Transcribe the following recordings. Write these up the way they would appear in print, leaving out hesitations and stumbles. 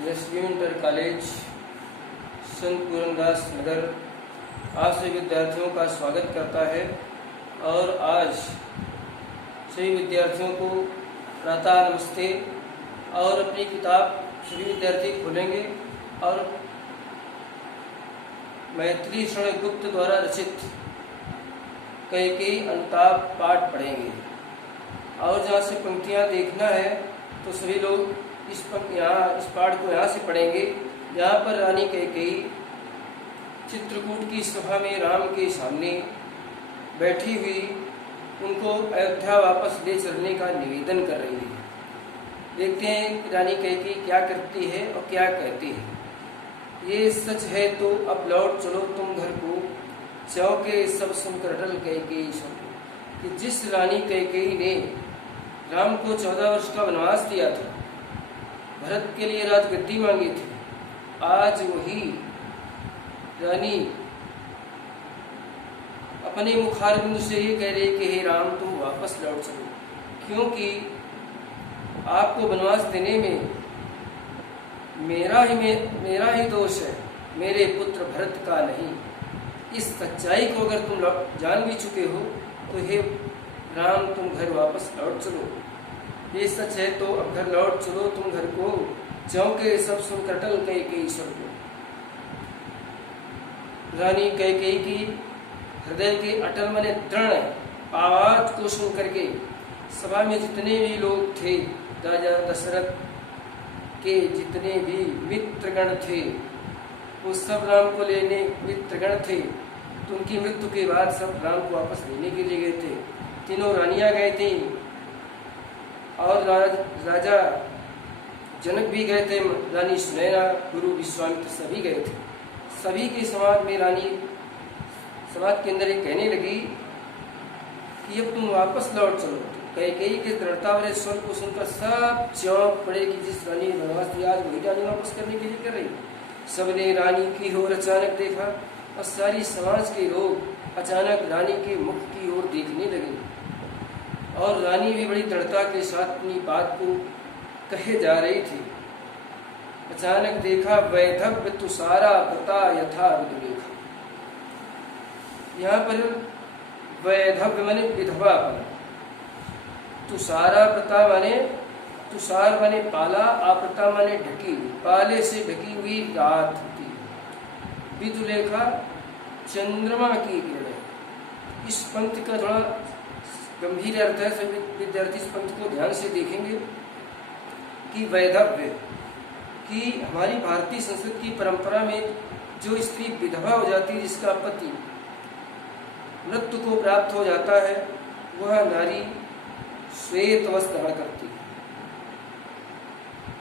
SBM inter college संत पूरनदास नगर आप सभी विद्यार्थियों का स्वागत करता है। और आज सभी विद्यार्थियों को प्रातः नमस्ते। और अपनी किताब सभी विद्यार्थी खोलेंगे और मैथिली शरण गुप्त द्वारा रचित कैकेयी अनुताप पाठ पढ़ेंगे। और जहाँ से पंक्तियाँ देखना है तो सभी लोग इस पाठ को यहाँ से पढ़ेंगे, जहाँ पर रानी कैकेयी चित्रकूट की सभा में राम के सामने बैठी हुई उनको अयोध्या वापस ले चलने का निवेदन कर रही है। देखते हैं कि रानी कैकेयी क्या करती है और क्या कहती है। ये सच है तो अब लौट चलो तुम घर को, चौके सब सुनकर डल कैकेयी सुन। कि जिस रानी कैकेयी ने राम को 14 वर्ष का वनवास दिया था, भरत के लिए राजगद्दी मांगी थी, आज वही रानी अपने मुखारबिंद से ये कह रही कि हे राम तुम वापस लौट चलो, क्योंकि आपको वनवास देने में मेरा ही दोष है, मेरे पुत्र भरत का नहीं। इस सच्चाई को अगर तुम जान भी चुके हो तो हे राम तुम घर वापस लौट चलो। ये सच है तो अब घर लौट चलो तुम घर को, चौके सब सुनकर टल कैकेयी सब को। रानी कैकेयी की हृदय के अटल मने दृढ़ आवाज को सुन करके सभा में जितने भी लोग थे, राजा दशरथ के जितने भी मित्रगण थे, वो सब राम को लेने मित्रगण थे। तो उनकी मृत्यु के बाद सब राम को वापस लेने के लिए गए थे। तीनों रानियां गए थी और राजा जनक भी गए थे, रानी सुनैना, गुरु विश्वामित्र सभी गए थे। सभी के समाज में रानी समाज के अंदर एक कहने लगी कि अब तुम वापस लौट चलो। कैकेयी के दृढ़ता वाले स्वर को सुनकर सब चौंक पड़े कि जिस रानी ने वनवास दिया आज वही रानी वापस करने के लिए कर रही। सबने रानी की ओर अचानक देखा और सारी समाज के लोग अचानक रानी के मुख की ओर देखने लगे। और रानी भी बड़ी दृढ़ता के साथ अपनी बात को कहे जा रही थी। अचानक देखा वैधव्य तुषारा व्रता यथा विदुलेखा। यहाँ पर वैधव्य माने विधवा, तुषारा व्रता माने तुषार माने पाला, आवृता माने ढकी, पाले से ढकी हुई रात होती है। विदुलेखा चंद्रमा की किरण। इस पंक्ति का थोड़ा गंभीर अर्थ है, सभी विद्यार्थी इस पंक्ति को ध्यान से देखेंगे कि वैधव्य कि हमारी भारतीय संस्कृति की परंपरा में जो स्त्री विधवा हो जाती है, जिसका पति मृत्यु को प्राप्त हो जाता है, वह नारी श्वेत वस्त्र धारण करती है।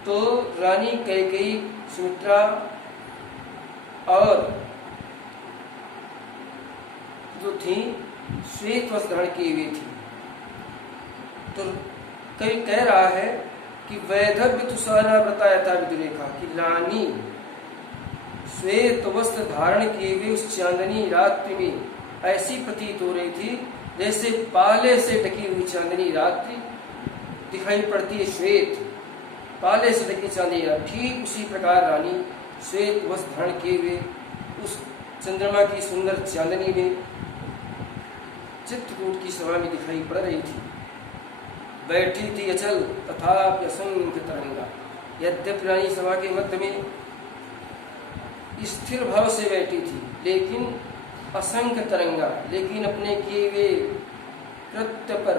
तो रानी कैकेयी, सुमित्रा और जो थी श्वेत वस्त्र धारण किए हुए थी। तो कवि कह रहा है कि वैधव्य तुषारा व्रता यथा विदुलेखा, कि रानी श्वेत वस्त्र धारण किए हुए उस चांदनी रात्रि में ऐसी प्रतीत हो रही थी जैसे पाले से ढकी हुई चांदनी रात्रि दिखाई पड़ती है। श्वेत पाले से ढकी चांदनी रात्रि, ठीक उसी प्रकार रानी श्वेत वस्त्र धारण किए हुए उस चंद्रमा की सुंदर चांदनी में चित्रकूट की सभा में दिखाई पड़ रही थी। बैठी थी अचल तथापि असंख्य तरंगा। यद्यपि रानी सभा के मध्य में स्थिर भाव से बैठी थी, लेकिन असंख्य तरंगा, लेकिन अपने किए हुए कृत्य पर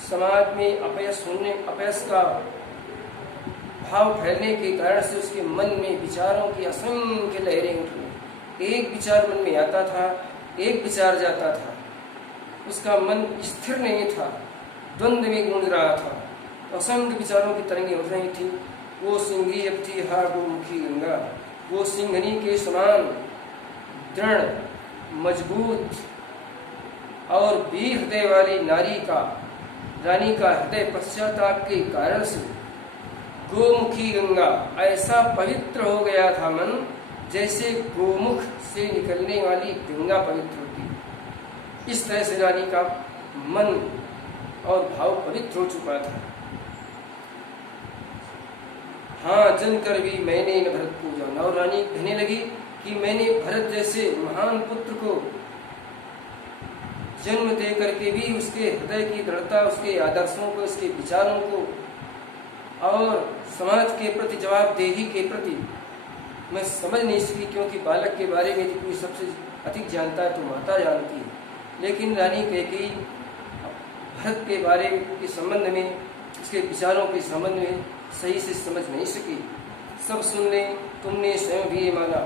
समाज में अपयश का भाव फैलने के कारण से उसके मन में विचारों की असंख्य लहरें उठ रही। एक विचार मन में आता था, एक विचार जाता था, उसका मन स्थिर नहीं था, द्वंद्व में गूंज रहा था। असंख्य विचारों की तरंगें उठ रही थी। वो सिंघी अब थी हा गोमुखी गंगा, वो सिंघनी के समान दृढ़, मजबूत और वीर हृदय वाली रानी का हृदय पश्चाताप के कारण से गोमुखी गंगा ऐसा पवित्र हो गया था मन, जैसे गोमुख से निकलने वाली गंगा पवित्र होती। इस तरह से रानी का मन और भाव पवित्र हो चुका था। हाँ जनकर भी मैंने न भरत को जाना। और रानी कहने लगी कि मैंने भरत जैसे महान पुत्र को जन्म दे करके भी उसके हृदय की दृढ़ता, उसके आदर्शों को, उसके विचारों को और समाज के प्रति, जवाबदेही के प्रति मैं समझ नहीं सकी, क्योंकि बालक के बारे में यदि कोई सबसे अधिक जानता है तो माता जानती है। लेकिन रानी कैकेयी भरत के बारे के संबंध में, उसके विचारों के संबंध में सही से समझ नहीं सकी। सब सुन लें, तुमने स्वयं भी ये माना।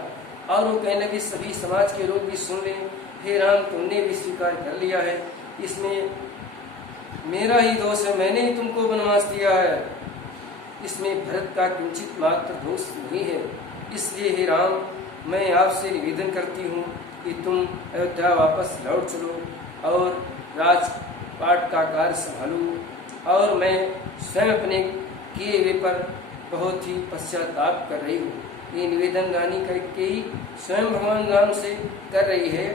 और वो कहने लगे सभी समाज के लोग भी सुन लें, हे राम तुमने भी स्वीकार कर लिया है, इसमें मेरा ही दोष है, मैंने ही तुमको वनवास दिया है, इसमें भरत का किंचित मात्र दोष नहीं है। इसलिए हे राम मैं आपसे निवेदन करती हूँ कि तुम अयोध्या वापस लौट चलो और राजपाट का कार्य संभालो। और मैं स्वयं अपने किए हुए पर बहुत ही पश्चाताप कर रही हूँ। ये निवेदन रानी कैकेयी स्वयं भगवान राम से कर रही है।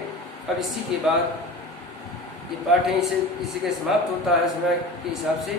अब इसी के बाद ये पाठ इसी के समाप्त होता है समय के हिसाब से।